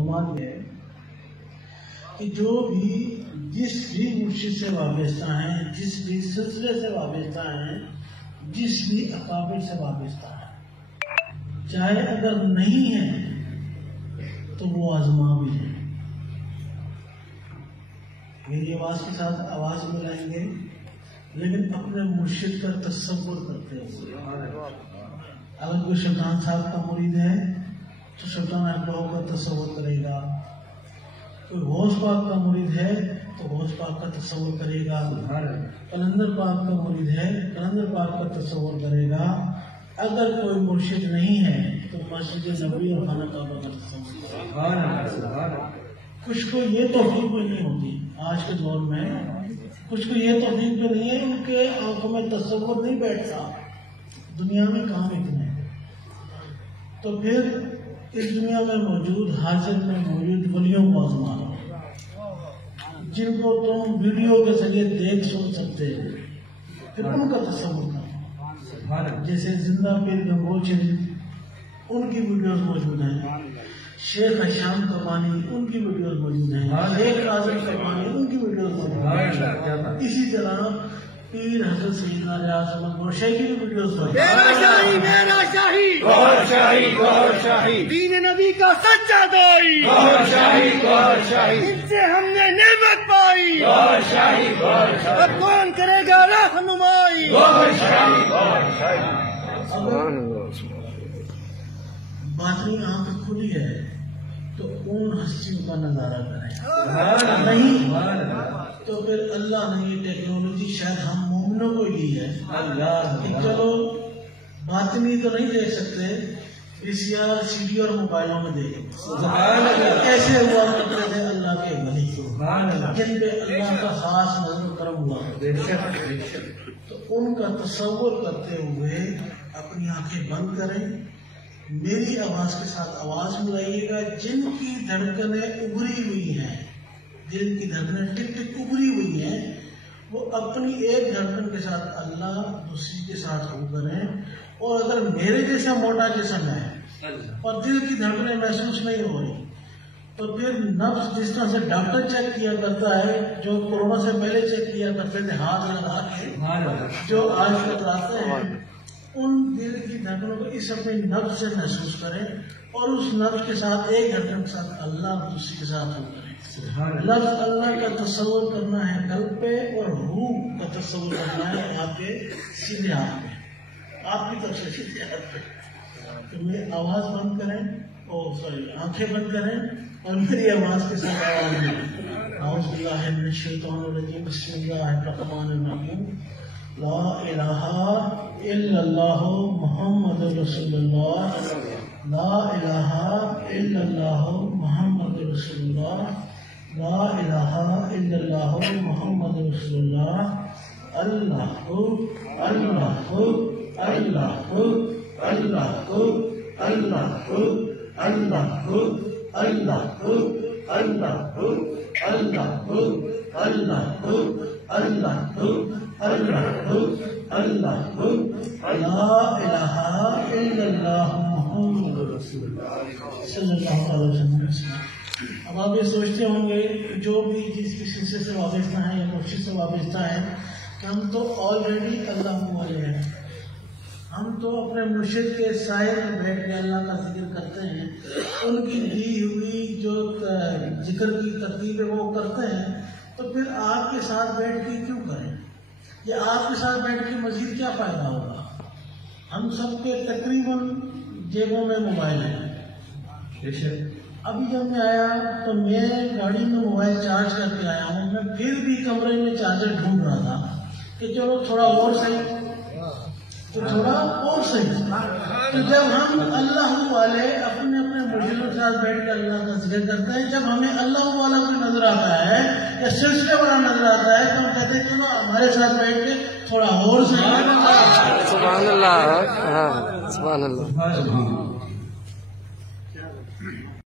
کمال یہ ہے کہ جو بھی جس بھی مرشد سے وابستہ ہیں، جس بھی سلسلے سے وابستہ ہیں، جس بھی اکابر سے وابستہ ہیں، چاہے اگر نہیں ہے تو وہ آزما بھی ہے۔ میری آواز کے ساتھ آواز ملائیں گے لیکن اپنے مرشد کا تصور کرتے ہوئے۔ اگر کوئی سلطان صاحب کا مرید ہے تو سلطان احباب کا تصور کرے گا، کوئی غوث پاک کا مرید ہے تو غوث پاک کا تصور کرے گا، قلندر پاک کا مرید ہے قلندر پاک کا تصور کرے گا۔ اگر کوئی مرشد نہیں ہے تو مسجد نبوی اور خانہ کعبہ کا تصور کرے گا۔ کچھ کو یہ توفیق بھی نہیں ہوتی آج کے دور میں، کچھ کو یہ توفیق بھی نہیں ہے، ان کے آنکھوں میں تصور نہیں بیٹھتا، دنیا میں کام اتنے ہیں۔ تو پھر اس دنیا میں موجود حاضر میں موجود ولیوں کو آزما لو، جن کو تم ویڈیو کے ذریعے دیکھ سن سکتے ہو، پھر ان کا تصور کرو۔ جیسے زندہ پیر گنگوچی ان کی ویڈیوز موجود ہیں، شیخ حشام کمانی ان کی ویڈیوز موجود ہیں، شیخ اعظم کمانی ان کی ویڈیوز موجود ہیں، اسی طرح پیر حضرت سیدنا ریاض احمد گورشاہی کی بھی ویڈیوز موجود ہیں۔ میرا شاہی گور شاہی دین نبی کا سچا دائی، گور شاہی ان سے ہم نے نعمت پائی، اب کون کرے گا رہنمائی۔ باطنی آنکھ کھلی ہے تو ان ہستیوں کا نظارہ کریں، نہیں تو پھر اللہ نے یہ ٹیکنالوجی شاید ہم مومنوں کو دی ہے کہ چلو باطنی تو نہیں دیکھ سکتے، VCR CD اور موبائلوں میں دیکھیں۔ ایسے ہوا کرتے تھے اللہ کے ولی جن پہ اللہ کا خاص نظر کرم ہوا، تو ان کا تصور کرتے ہوئے اپنی آنکھیں بند کریں، میری آواز کے ساتھ آواز ملائیے گا۔ جن کی دھڑکنیں ابری ہوئی ہیں، جن کی دھڑکنیں ٹک ٹک ابری ہوئی ہیں، وہ اپنی ایک دھڑکن کے ساتھ اللہ، دوسری کے ساتھ ہو کریں۔ اور اگر میرے جیسا موٹا جسم ہے اور دل کی دھڑکنیں محسوس نہیں ہو رہی تو پھر نبض جس طرح سے ڈاکٹر چیک کیا کرتا ہے، جو کورونا سے پہلے چیک کیا کرتے تھے ہاتھ لگا کے، جو آج کراتے ہیں، ان دل کی دھڑکنوں کو اس اپنے نبض سے محسوس کریں اور اس نبض کے ساتھ ایک دھڑکن کے ساتھ اللہ، دوسری کے ساتھ ہو کریں۔ لفظ اللہ کا تصور کرنا ہے قلب پہ اور روح کا تصور کرنا ہے آپ کے سیدھے ہاتھ پہ، آپ کی طرف سے سیدھے ہاتھ پہ۔ تو میری آواز بند کریں اور آنکھیں بند کریں اور میری آواز کے ساتھ آواز دیں۔ اعوذ باللہ من الشیطان الرجیم، بسم اللہ الرحمن الرحیم، لا الہ الا اللہ محمد رسول اللہ، لا الہ الا اللہ محمد رسول اللہ، لا الہ الا اللہ محمد رسول اللہ، اللہ اللہ اللہ اللہ اللہ اللہ اللہ اب آپ یہ سوچتے ہوں گے جو بھی جس کی سلسلے سے وابستہ ہیں یا مرشد سے وابستہ ہیں کہ ہم تو آلریڈی اللہ والے ہیں، ہم تو اپنے مرشد کے سائے میں بیٹھ کے اللہ کا ذکر کرتے ہیں، ان کی دی ہوئی جو ذکر کی ترتیب ہے وہ کرتے ہیں، تو پھر آپ کے ساتھ بیٹھ کے کیوں کریں؟ یا آپ کے ساتھ بیٹھ کے مزید کیا فائدہ ہوگا؟ ہم سب کے تقریباً جیبوں میں موبائل ہیں۔ ابھی جب میں آیا تو میں گاڑی میں موبائل چارج کر کے آیا ہوں، میں پھر بھی کمرے میں چارجر ڈھونڈ رہا تھا کہ چلو تھوڑا اور صحیح، تو تھوڑا اور صحیح۔ تو جب ہم اللہ والے اپنے اپنے مرشدوں کے ساتھ بیٹھ کے اللہ کا ذکر کرتے ہیں، جب ہمیں اللہ والا کوئی نظر آتا ہے یا سلسلے والا نظر آتا ہے تو ہم کہتے ہیں چلو ہمارے ساتھ بیٹھ کے تھوڑا اور صحیح۔ سبحان اللہ، سبحان اللہ۔